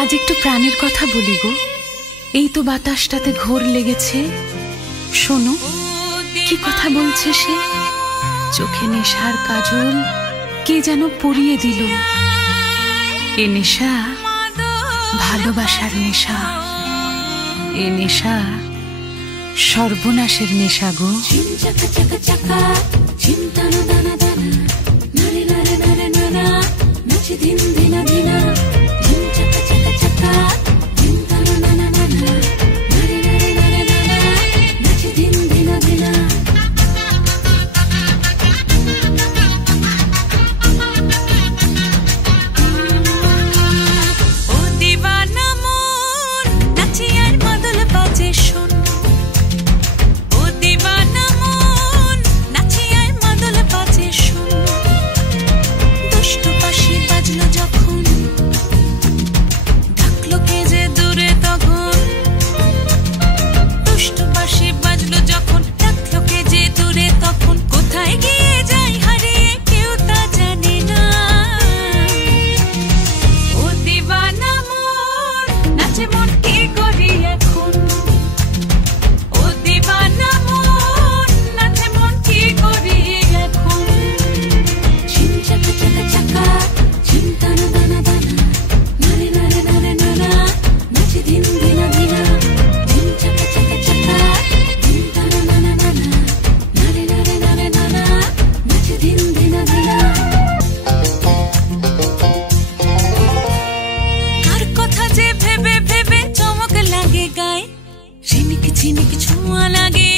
আজ একটু প্রাণের কথা বলি গো। এই তো বাতাসটাতে ঘোর লেগেছে, শোনো কি কথা বলছে সে। চোখে নেশার কাজল কে যেন পরিয়ে দিল। এ নেশা ভালোবাসার নেশা, এ নেশা সর্বনাশের নেশা গো। ঝিনিক ঝিনিক ছোঁয়া লাগে